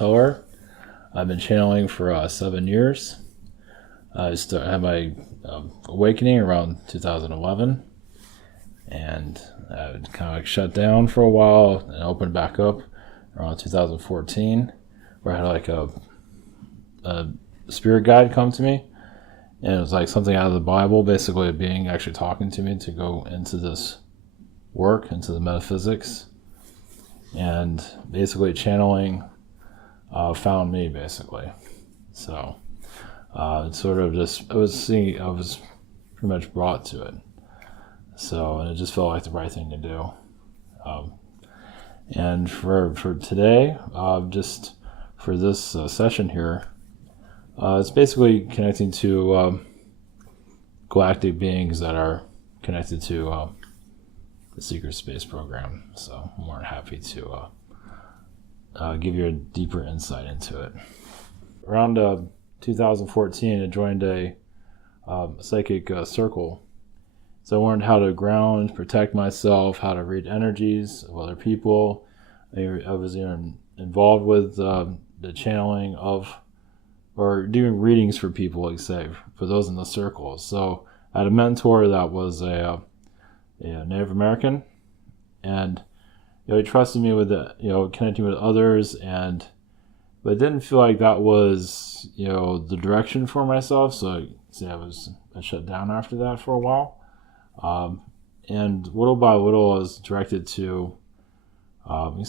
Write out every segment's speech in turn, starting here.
Tower. I've been channeling for 7 years. I had my awakening around 2011, and I kind of like shut down for a while and opened back up around 2014, where I had like a spirit guide come to me, and it was like something out of the Bible, basically a being actually talking to me to go into this work, into the metaphysics, and basically channeling found me, basically. So it sort of just, I was pretty much brought to it. So, and it just felt like the right thing to do. And for today, just for this session here, it's basically connecting to galactic beings that are connected to the Secret Space Program. So I'm more than happy to give you a deeper insight into it. Around 2014, I joined a psychic circle. So I learned how to ground, protect myself, how to read energies of other people. I was even involved with the channeling of, or doing readings for people, like say, for those in the circle. So I had a mentor that was a Native American, and he trusted me with connecting with others, but I didn't feel like that was the direction for myself. So I shut down after that for a while. And little by little, I was directed to, one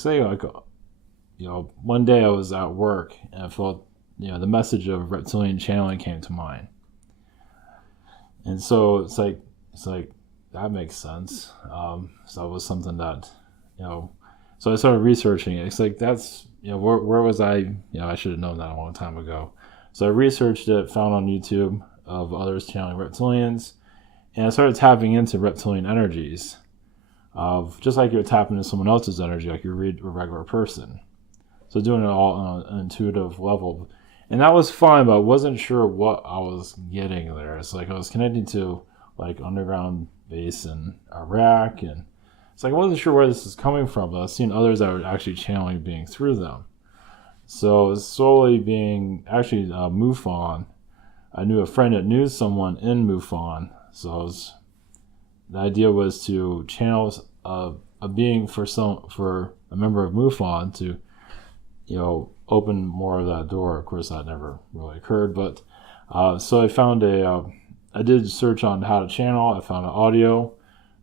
day I was at work and I felt, the message of reptilian channeling came to mind. And so it's like, that makes sense. So it was something that, so I started researching it. It's like, that's, where was I? I should have known that a long time ago. So I researched it, found on YouTube of others channeling reptilians. And I started tapping into reptilian energies, just like you're tapping into someone else's energy, like you read a regular person. So doing it all on an intuitive level. And that was fine, but I wasn't sure what I was getting there. It's like I was connecting to like underground base in Iraq, and it's like I wasn't sure where this is coming from, but I was seeing others that were actually channeling being through them. So it was slowly being actually MUFON. I knew a friend that knew someone in MUFON. So the idea was to channel a being for a member of MUFON to, open more of that door. Of course, that never really occurred, but so I found I did search on how to channel. I found an audio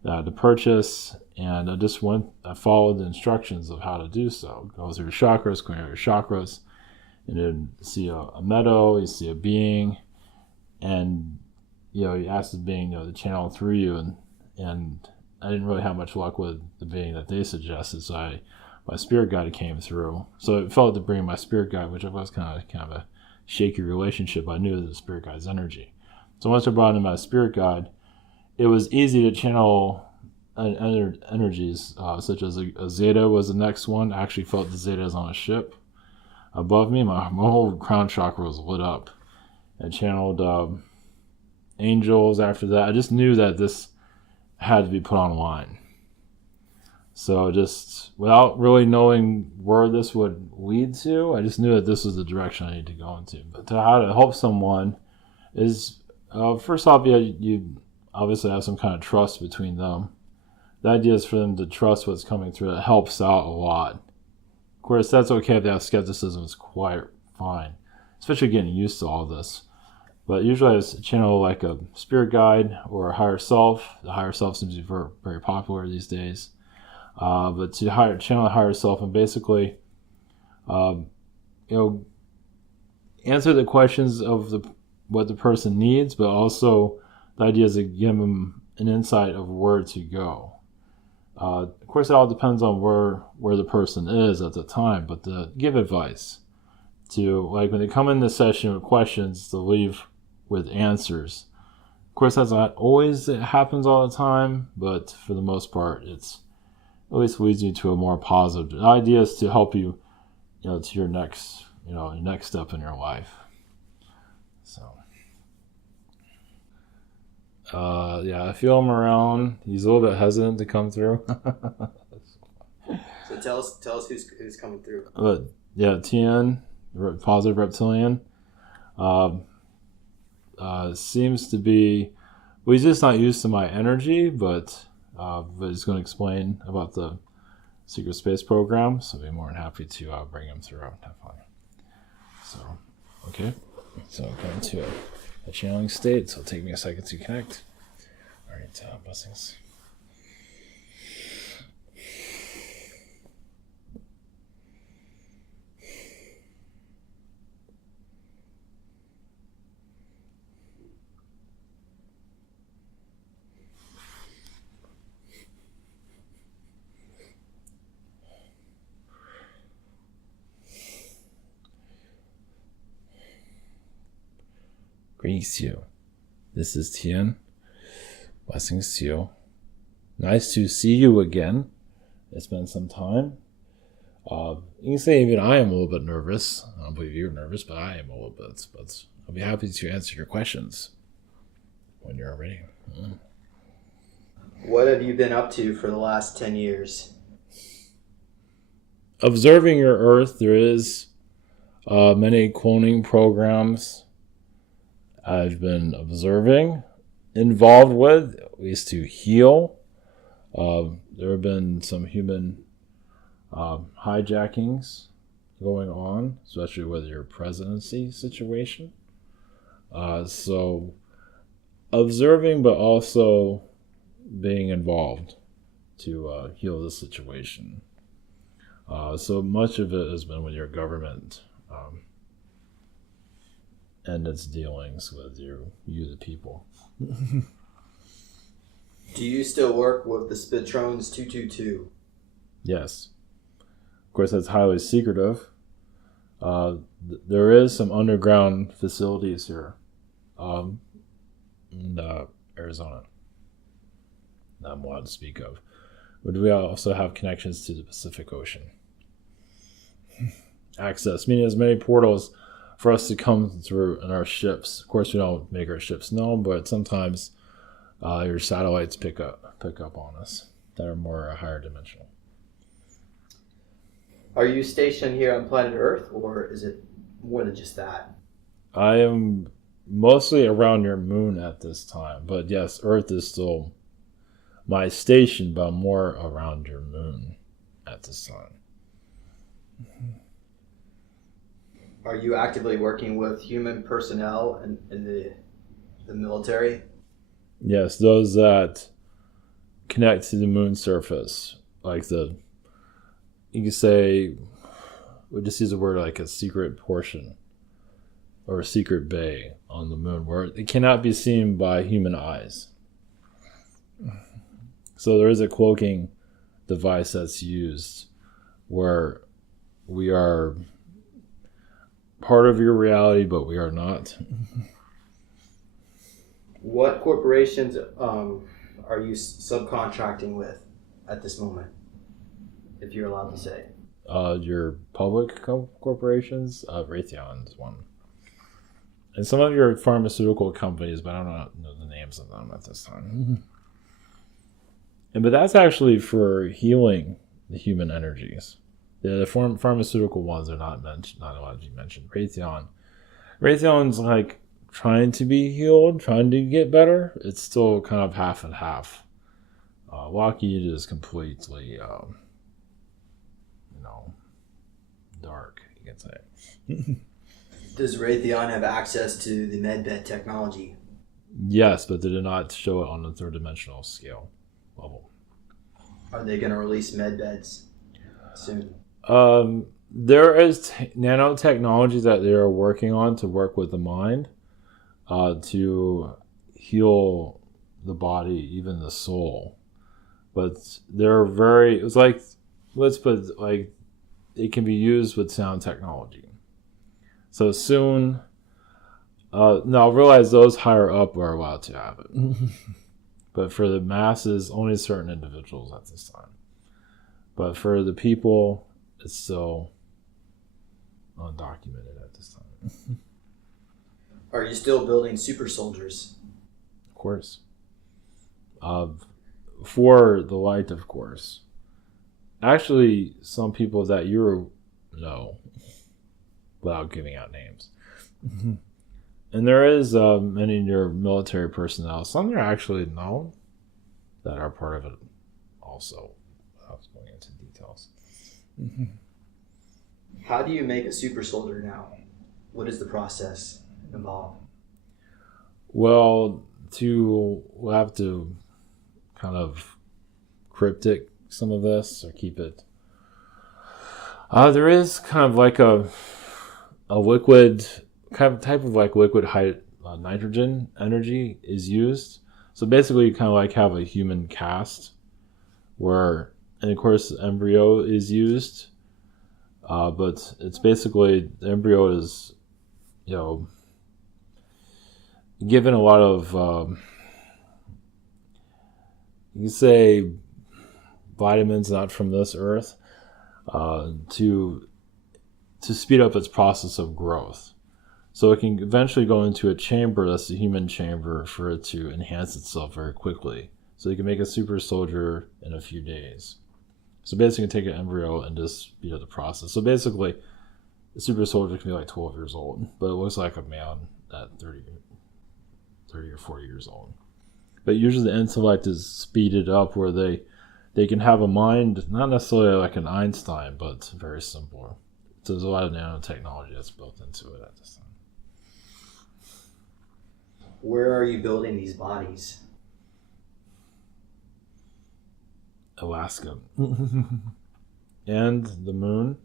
that I had to purchase, and I followed the instructions of how to do so. Go through your chakras, clear your chakras, and then see a meadow, you see a being, and you ask the being, to channel through you, and I didn't really have much luck with the being that they suggested, so my spirit guide came through. So it felt to bring my spirit guide, which was kind of a shaky relationship, but I knew it was the spirit guide's energy. So once I brought in my spirit guide, it was easy to channel energies, such as a Zeta was the next one. I actually felt the Zeta is on a ship above me. My whole crown chakra was lit up. I channeled angels after that. I just knew that this had to be put online. So just without really knowing where this would lead to, I just knew that this was the direction I needed to go into. But to how to help someone is, first off, you obviously have some kind of trust between them. The idea is for them to trust what's coming through. It helps out a lot. Of course, that's okay if they have skepticism. It's quite fine, especially getting used to all this. But usually I channel like a spirit guide or a higher self. The higher self seems to be very, very popular these days. But to channel a higher self and basically, answer the questions of what the person needs, but also the idea is to give them an insight of where to go. Of course, it all depends on where the person is at the time, but to give advice to, like, when they come in the session with questions, to leave with answers. Of course, that's not always it happens all the time, but for the most part, it's at least leads you to a more positive. The idea is to help you, to your next, next step in your life. So, I feel him around. He's a little bit hesitant to come through. So tell us who's coming through. But Tiyan, positive reptilian, seems to be. Well, he's just not used to my energy, but he's going to explain about the secret space program. So I'll be more than happy to bring him through. Definitely. So, okay. So I'm going to a channeling state. So it'll take me a second to connect. All right, blessings. Greetings to you. This is Tiyan. Blessings to you. Nice to see you again. It's been some time. You can say even I am a little bit nervous. I don't believe you're nervous, but I am a little bit. But I'll be happy to answer your questions when you're ready. What have you been up to for the last 10 years? Observing your Earth, there is many cloning programs I've been observing, involved with, at least to heal. There have been some human hijackings going on, especially with your presidency situation. So observing, but also being involved to heal the situation. So much of it has been with your government and its dealings with you the people. Do you still work with the Spitrones 222? Yes. Of course, that's highly secretive. There is some underground facilities here in Arizona that I'm allowed to speak of. But we also have connections to the Pacific Ocean. Access, meaning as many portals for us to come through in our ships. Of course, we don't make our ships known, but sometimes your satellites pick up on us that are more higher dimensional. Are you stationed here on planet Earth, or is it more than just that? I am mostly around your moon at this time, but yes, Earth is still my station, but I'm more around your moon at this time. Are you actively working with human personnel in the military? Yes, those that connect to the moon surface, like you could say, we just use the word like a secret portion or a secret bay on the moon where it cannot be seen by human eyes. So there is a cloaking device that's used where we are part of your reality, but we are not. What corporations are you subcontracting with at this moment, if you're allowed to say? Your public corporations, Raytheon is one. And some of your pharmaceutical companies, but I don't know the names of them at this time. But that's actually for healing the human energies. The pharmaceutical ones are not allowed to be mentioned. Raytheon's like trying to be healed, trying to get better. It's still kind of half and half. Lockheed is completely, dark, you can say. Does Raytheon have access to the medbed technology? Yes, but they did not show it on the third dimensional scale level. Are they going to release medbeds soon? There is nanotechnology that they are working on to work with the mind, to heal the body, even the soul. But they're it's like, let's put it like, it can be used with sound technology. So soon, now realize those higher up are allowed to have it. But for the masses, only certain individuals at this time. But for the people, it's still undocumented at this time. Are you still building super soldiers? Of course. For the light, of course. Actually, some people that you know. without giving out names. And there is many in your military personnel. Some are actually known that are part of it also. I was going into details. How do you make a super soldier now? What is the process involved? Well, we'll have to kind of cryptic some of this or keep it. There is kind of like a liquid kind of type of like liquid nitrogen energy is used. So basically, you kind of like have a human cast, where, and of course, the embryo is used. But it's basically the embryo is, given a lot of you can say vitamins not from this earth to speed up its process of growth. So it can eventually go into a chamber that's the human chamber for it to enhance itself very quickly. So you can make a super soldier in a few days. So basically you can take an embryo and just speed up the process. So basically the super soldier can be like 12 years old, but it looks like a man at 30 or 40 years old. But usually the intellect is speeded up where they can have a mind, not necessarily like an Einstein, but very simple. So there's a lot of nanotechnology that's built into it at this time. Where are you building these bodies? Alaska. And the moon.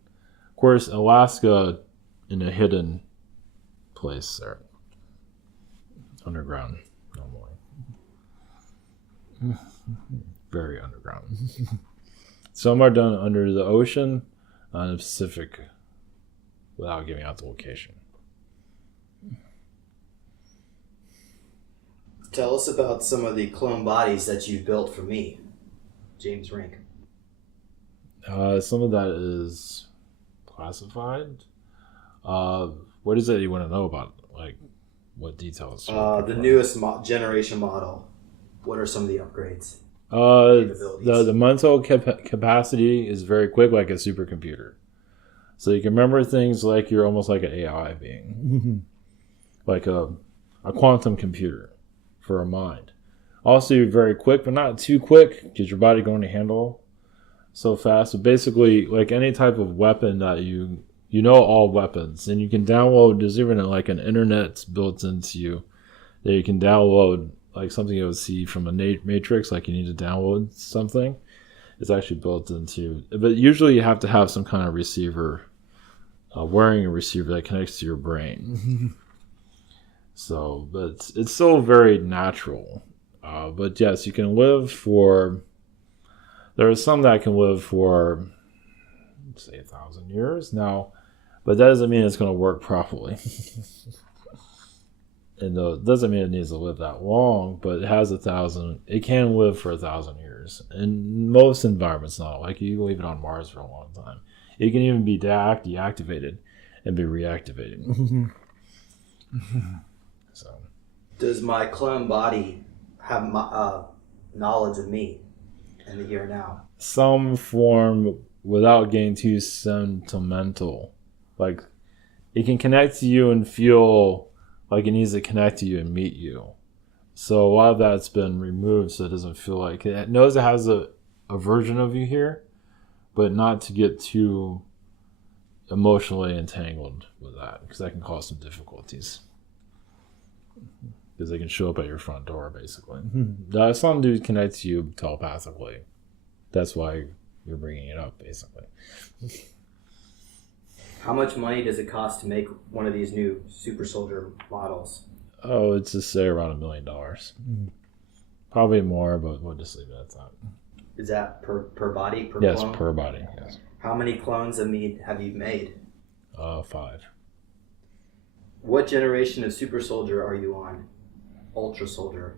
Of course, Alaska in a hidden place there. Underground, normally. Very underground. Some are done under the ocean on the Pacific without giving out the location. Tell us about some of the clone bodies that you've built for me, James Rink. Some of that is classified. What is it you want to know about? Like, what details? The newest generation model. What are some of the upgrades? The mental capacity is very quick, like a supercomputer. So you can remember things like you're almost like an AI being, like a quantum computer for a mind. Also, you're very quick, but not too quick because your body going to handle so fast. So basically, like any type of weapon that you know all weapons, and you can download. There's even like an internet built into you that you can download, like something you would see from a matrix, like you need to download something. It's actually built into, but usually you have to have some kind of receiver, wearing a receiver that connects to your brain. So, but it's still very natural. But yes, you can live for, there are some that can live for, say, 1,000 years now, but that doesn't mean it's going to work properly. And it doesn't mean it needs to live that long, but it has 1,000, it can live for 1,000 years. In most environments, not like you can leave it on Mars for a long time. It can even be deactivated and be reactivated. So, does my clone body have knowledge of me in the here and now? Some form, without getting too sentimental. Like, it can connect to you and feel like it needs to connect to you and meet you. So a lot of that's been removed so it doesn't feel like it knows it has a version of you here, but not to get too emotionally entangled with that, because that can cause some difficulties. Because they can show up at your front door, basically. Some do connect to you telepathically. That's why you're bringing it up, basically. How much money does it cost to make one of these new super soldier models? Oh, it's just say around $1 million. Probably more, but we'll just leave it at that. Is that per body? Yes, clone? per body, yes. How many clones of me have you made? 5. What generation of super soldier are you on? Ultra soldier.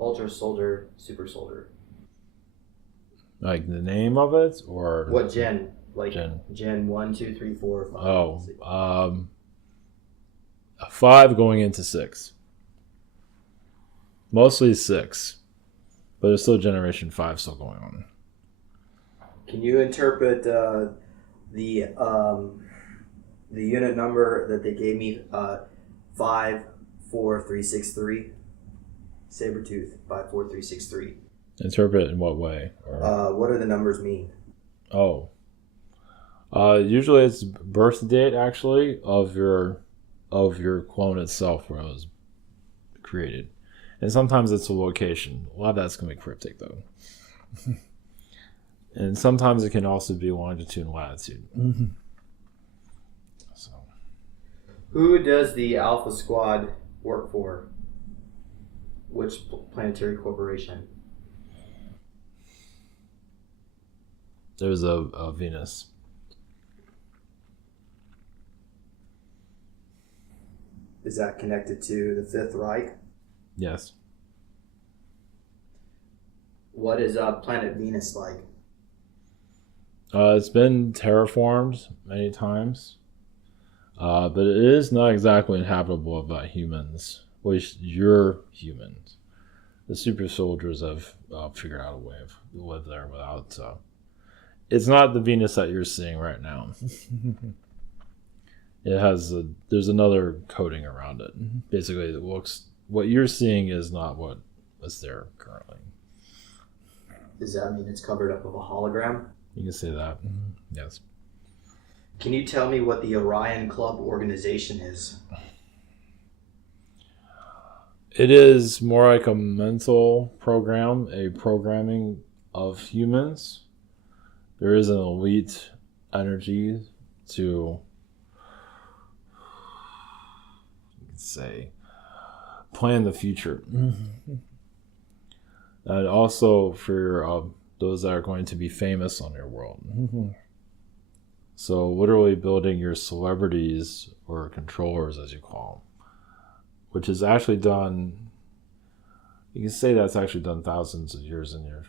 Ultra soldier, super soldier. Like the name of it, or what gen? Like Gen 1, 2, 3, 4, 5. Oh, 5 going into 6. Mostly 6, but there's still Generation 5 still going on. Can you interpret the The unit number that they gave me, 54363. Sabertooth, 54363. Interpret in what way? Or... What do the numbers mean? Oh. Usually it's birth date, actually, of your clone itself, where it was created. And sometimes it's a location. A lot of that's going to be cryptic, though. And sometimes it can also be longitude and latitude. So, who does the Alpha Squad work for? Which planetary corporation? there's a Venus. Is that connected to the Fifth Reich? Yes. What is planet Venus like? It's been terraformed many times, but it is not exactly inhabitable by humans. At least you're humans. The super soldiers have figured out a way to live there without. It's not the Venus that you're seeing right now. It has there's another coating around it. Basically, it looks what you're seeing is not what was there currently. Does that mean it's covered up with a hologram? You can say that. Yes. Can you tell me what the Orion Club organization is? It is more like a mental program, a programming of humans. There is an elite energy to, say, plan the future. And also for those that are going to be famous on your world. So literally building your celebrities or controllers, as you call them, which is actually done, you can say that's actually done thousands of years in your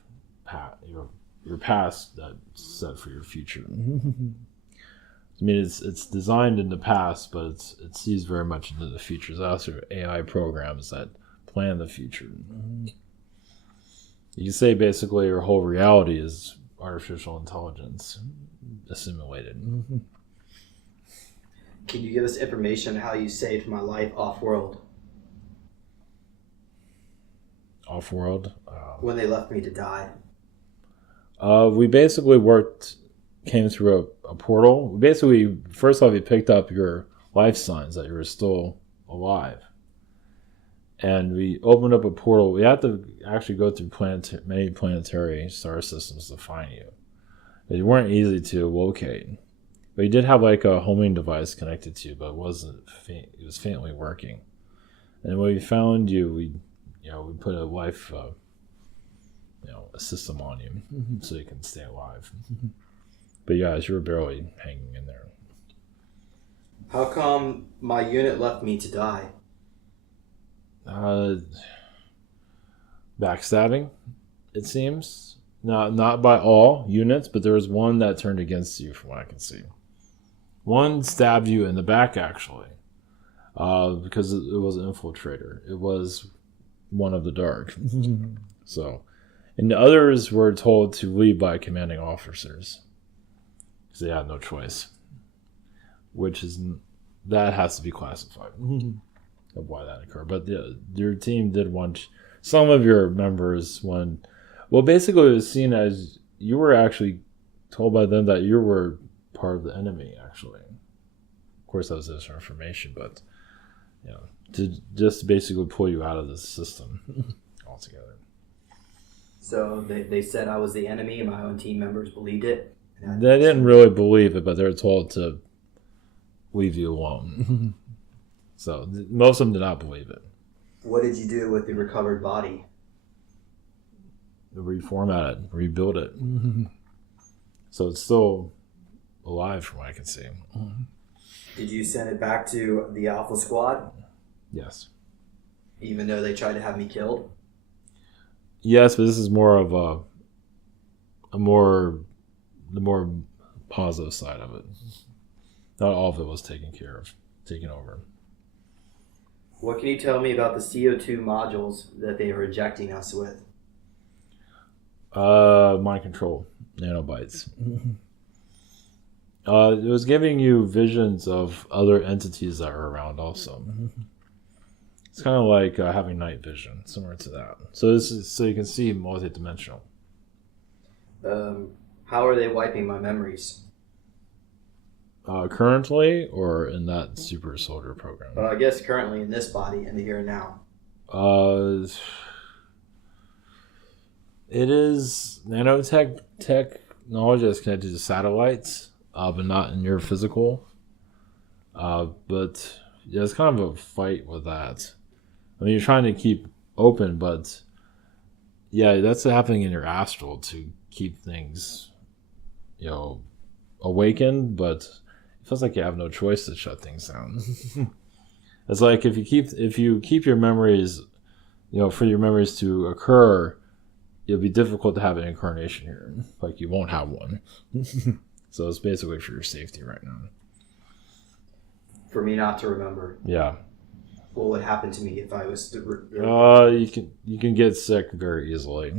past that's set for your future. I mean, it's designed in the past, but it sees very much into the future. There's also AI programs that plan the future. You can say basically your whole reality is artificial intelligence assimilated. Can you give us information on how you saved my life off-world? Off-world? When they left me to die. We basically came through a portal. Basically, first off, we picked up your life signs that you were still alive. And we opened up a portal. We had to actually go through many planetary star systems to find you. They weren't easy to locate. But you did have like a homing device connected to you, but it wasn't it was faintly working. And when we found you, we put a life a system on you so you can stay alive. But guys, you were barely hanging in there. How come my unit left me to die? Backstabbing, it seems. Not by all units, but there was one that turned against you from what I can see. One stabbed you in the back, actually, because it was an infiltrator. It was one of the dark. So, and the others were told to leave by commanding officers because they had no choice, that has to be classified of why that occurred. But your team did want some of your members basically it was seen as you were actually told by them that you were part of the enemy, actually. Of course, that was disinformation, but to just basically pull you out of the system altogether. So they said I was the enemy and my own team members believed it? They didn't really believe it, but they were told to leave you alone. So most of them did not believe it. What did you do with the recovered body? Reformat it, rebuild it. So it's still alive from what I can see. Did you send it back to the Alpha Squad? Yes. Even though they tried to have me killed? Yes, but this is more of the more positive side of it. Not all of it was taken over. What can you tell me about the CO2 modules that they are injecting us with? Mind control, nanobytes. It was giving you visions of other entities that are around also. It's kind of like having night vision, similar to that. So so you can see multidimensional. How are they wiping my memories? Currently, or in that super soldier program? I guess currently in this body, in the here and now. It is nanotech technology that's connected to satellites, but not in your physical. But yeah, it's kind of a fight with that. I mean, you're trying to keep open, but yeah, that's happening in your astral to keep things, awakened. But it feels like you have no choice to shut things down. It's like if you keep your memories, for your memories to occur, it'll be difficult to have an incarnation here. Like you won't have one. So it's basically for your safety right now. For me not to remember. Yeah. What would happen to me if I was to... You can get sick very easily.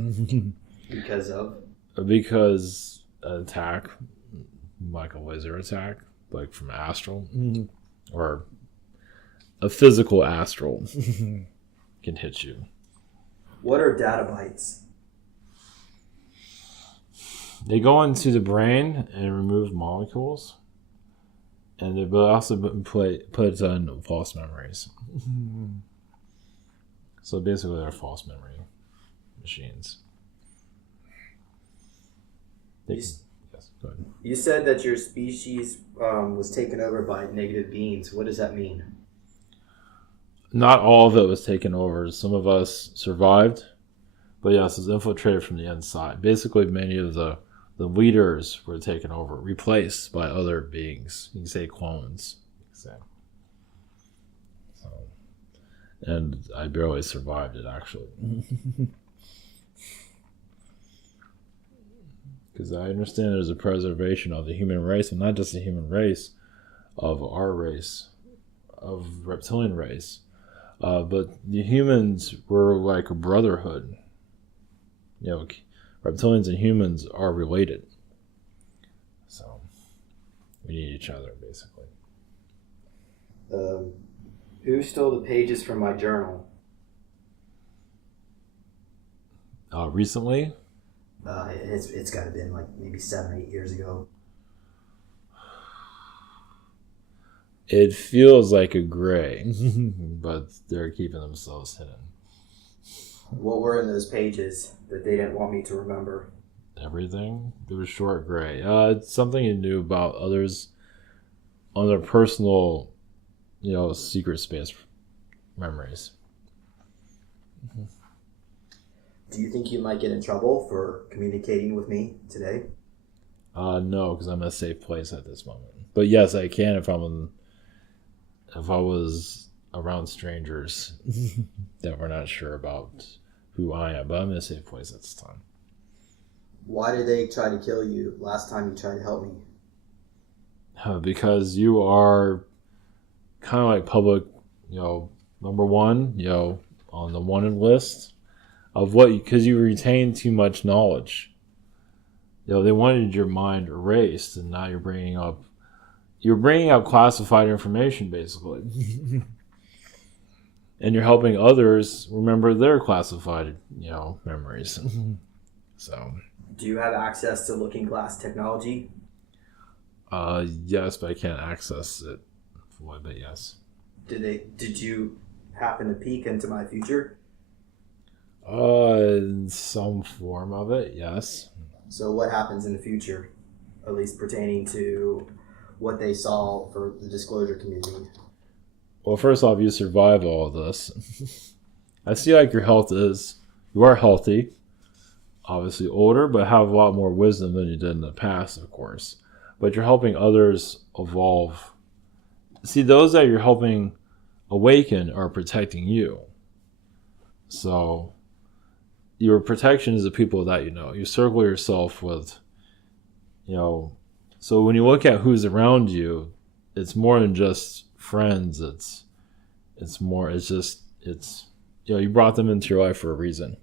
Because of? Because an attack, like a laser attack, like from astral, or a physical astral can hit you. What are data bytes? They go into the brain and remove molecules. And they will also put on false memories. So basically, they're false memory machines. Yes, go ahead. You said that your species was taken over by negative beings. What does that mean? Not all of it was taken over. Some of us survived. But yes, it's infiltrated from the inside. Basically, many of the leaders were taken over, replaced by other beings. You can say clones. So, and I barely survived it, actually. Because I understand there's a preservation of the human race, and not just the human race, of our race, of reptilian race. But the humans were like a brotherhood. Reptilians and humans are related. So we need each other, basically. Who stole the pages from my journal? Recently? It's got to have been like maybe 7 or 8 years ago. It feels like a gray, but they're keeping themselves hidden. What were in those pages that they didn't want me to remember? Everything. It was short gray. It's something you knew about others on their personal, secret space memories. Do you think you might get in trouble for communicating with me today? No, because I'm in a safe place at this moment. But yes, I can if I was around strangers that we're not sure about who I am. But I'm in a safe place at this time. Why did they try to kill you last time you tried to help me? Because you are kind of like public, number one, on the wanted list of because you retain too much knowledge. They wanted your mind erased, and now you're bringing up classified information, basically. And you're helping others remember their classified, memories. So. Do you have access to looking glass technology? Yes, but I can't access it fully, but yes. Did you happen to peek into my future? In some form of it, yes. So what happens in the future, at least pertaining to what they saw for the disclosure community? Well, first off, you survive all of this. I see like you are healthy, obviously older, but have a lot more wisdom than you did in the past, of course. But you're helping others evolve. See, those that you're helping awaken are protecting you. So your protection is the people that you know. You circle yourself with, so when you look at who's around you, it's more than just friends. You brought them into your life for a reason.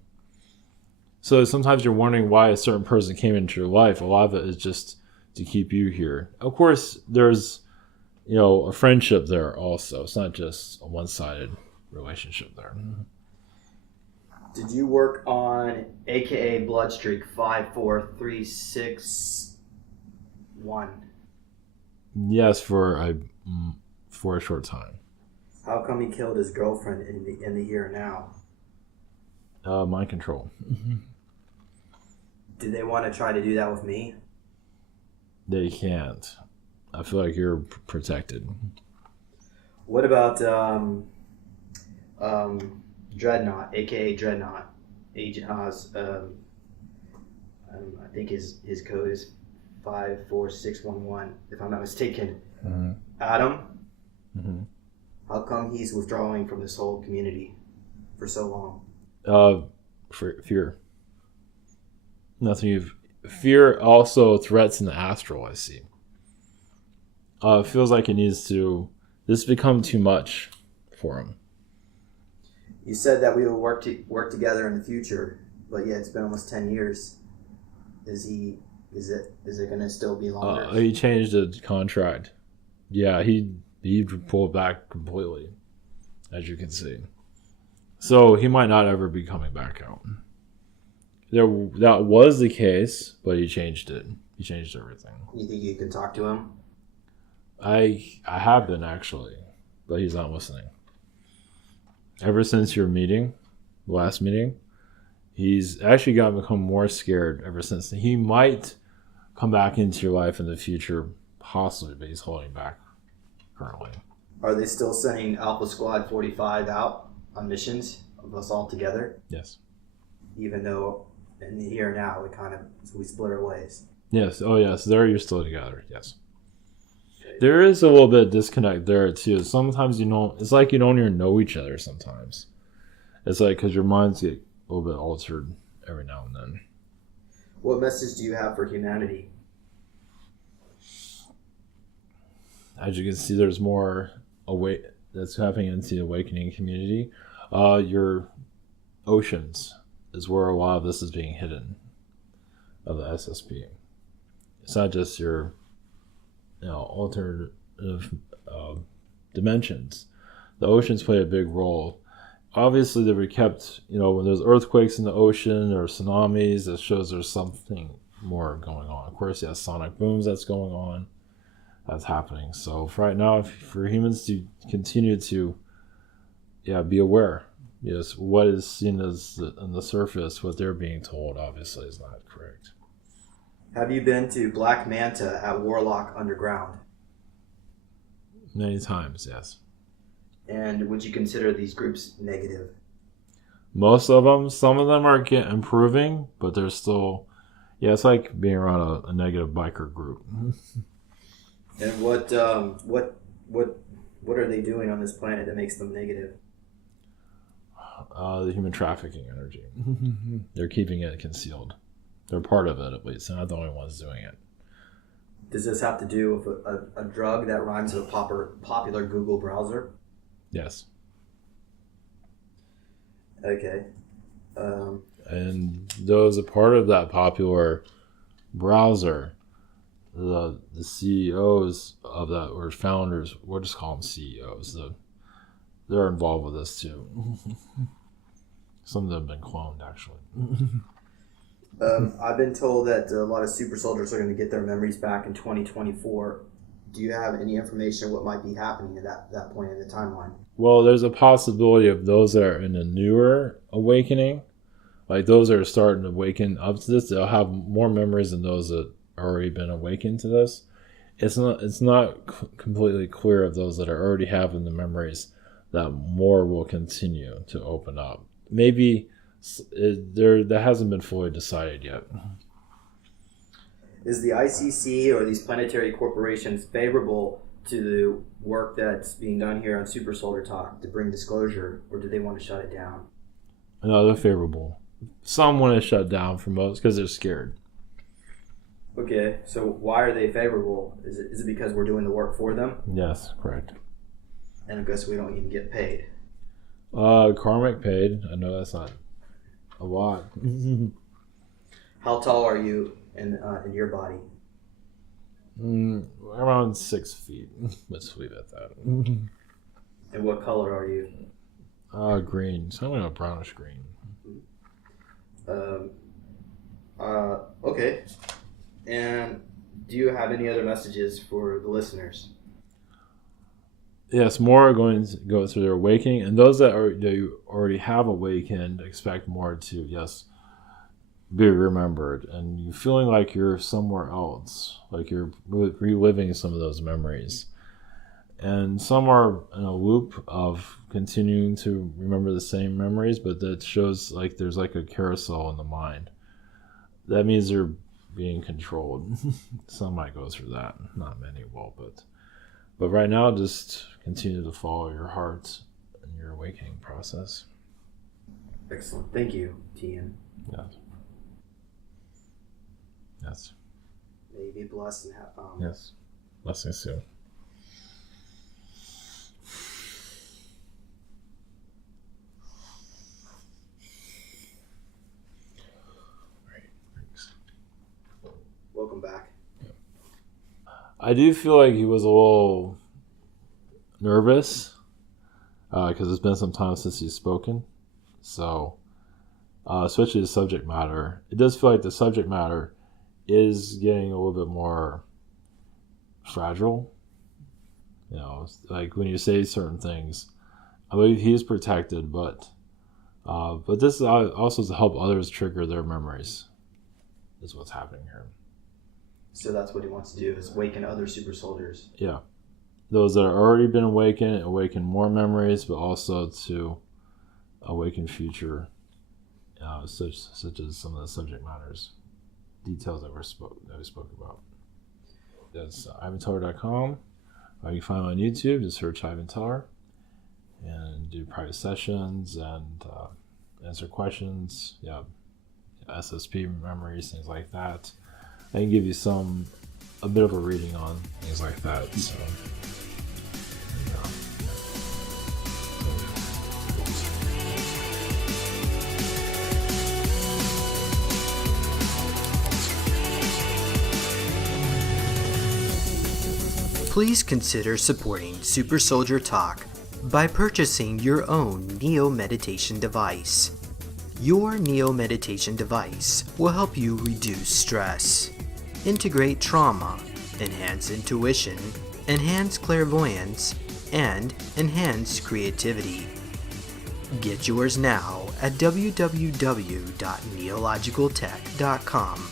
So sometimes you're wondering why a certain person came into your life. A lot of it is just to keep you here. Of course, there's a friendship there also. It's not just a one-sided relationship there. Did you work on AKA Bloodstreak 54361? Yes, for a short time. How come he killed his girlfriend in the here now? Mind control. Do they want to try to do that with me? They can't. I feel like you're protected. What about Dreadnought, aka Dreadnought? Agent Oz. I think his code is 54611, if I'm not mistaken. Mm-hmm. Adam, Mm-hmm. how come he's withdrawing from this whole community for so long? For fear. Nothing. Fear also threats in the astral. I see. It feels like it needs to. This become too much for him. You said that we will work together in the future, but yeah, it's been almost 10 years. Is it going to still be longer? He changed the contract. Yeah, he pulled back completely, as you can see. So he might not ever be coming back out. That was the case, but he changed it. He changed everything. You think you can talk to him? I have been, actually, but he's not listening. Ever since your last meeting, he's actually become more scared ever since. He might come back into your life in the future, possibly, but he's holding back currently. Are they still sending Alpha Squad 45 out on missions of us all together? Yes. Even though in the here and now we split our ways. Yes. Oh, yes. There you're still together. Yes. There is a little bit of disconnect there too. Sometimes it's like you don't even know each other. Sometimes it's like because your minds get a little bit altered every now and then. What message do you have for humanity? As you can see, there's more that's happening into the awakening community. Your oceans is where a lot of this is being hidden of the SSP. It's not just your alternative dimensions. The oceans play a big role. Obviously, they were kept, when there's earthquakes in the ocean or tsunamis, it shows there's something more going on. Of course, yes, sonic booms that's going on. That's happening. So for right now, for humans to continue to be aware. Yes, what is seen as on the surface, what they're being told, obviously is not correct. Have you been to Black Manta at Warlock Underground? Many times, yes. And would you consider these groups negative? Most of them, some of them are improving, but they're still, it's like being around a negative biker group. And what are they doing on this planet that makes them negative? The human trafficking energy. They're keeping it concealed. They're part of it, at least. They're not the only ones doing it. Does this have to do with a drug that rhymes with a popular Google browser? Yes. Okay. And those are part of that popular browser. The CEOs of that, or founders, we'll just call them CEOs. They're involved with this too. Some of them have been cloned, actually. I've been told that a lot of super soldiers are going to get their memories back in 2024. Do you have any information what might be happening at that point in the timeline? Well, there's a possibility of those that are in a newer awakening, like those that are starting to awaken up to this, they'll have more memories than those that already been awakened to this. It's not completely clear of those that are already having the memories that more will continue to open up. Maybe that hasn't been fully decided yet. Is the ICC or these planetary corporations favorable to the work that's being done here on Super Soldier Talk to bring disclosure, or do they want to shut it down? No, they're favorable. Some want to shut down for most because they're scared. Okay, so why are they favorable? Is it because we're doing the work for them? Yes, correct. And I guess we don't even get paid. Karmic paid. I know that's not a lot. How tall are you in your body? Around 6 feet. Let's leave it at that. And what color are you? Green. Something like a brownish green. Okay. And do you have any other messages for the listeners? Yes, more are going to go through their awakening, and those that already have awakened expect more to, yes, be remembered, and you feeling like you're somewhere else, like you're reliving some of those memories. And some are in a loop of continuing to remember the same memories, but that shows like there's like a carousel in the mind. That means they're being controlled. Some might go through that, not many will, but right now, just continue to follow your heart and your awakening process. Excellent. Thank you, Tiyan. Yes. Yes. May you be blessed and have Yes. Blessings too. Welcome back. I do feel like he was a little nervous because it's been some time since he's spoken. So, especially the subject matter, it does feel like the subject matter is getting a little bit more fragile. You know, like when you say certain things, I believe he's protected, but this is also to help others trigger their memories. Is what's happening here. So that's what he wants to do, is awaken other super soldiers. Yeah. Those that are already been awakened, awaken more memories, but also to awaken future, such as some of the subject matters, details that we spoke about. That's ivanteller.com. You can find me on YouTube, just search Ivan Teller, and do private sessions and answer questions. Yeah, SSP memories, things like that. I can give you a bit of a reading on things like that. So, Please consider supporting Super Soldier Talk by purchasing your own Neo Meditation device. Your Neo Meditation device will help you reduce stress, integrate trauma, enhance intuition, enhance clairvoyance, and enhance creativity. Get yours now at www.neologicaltech.com.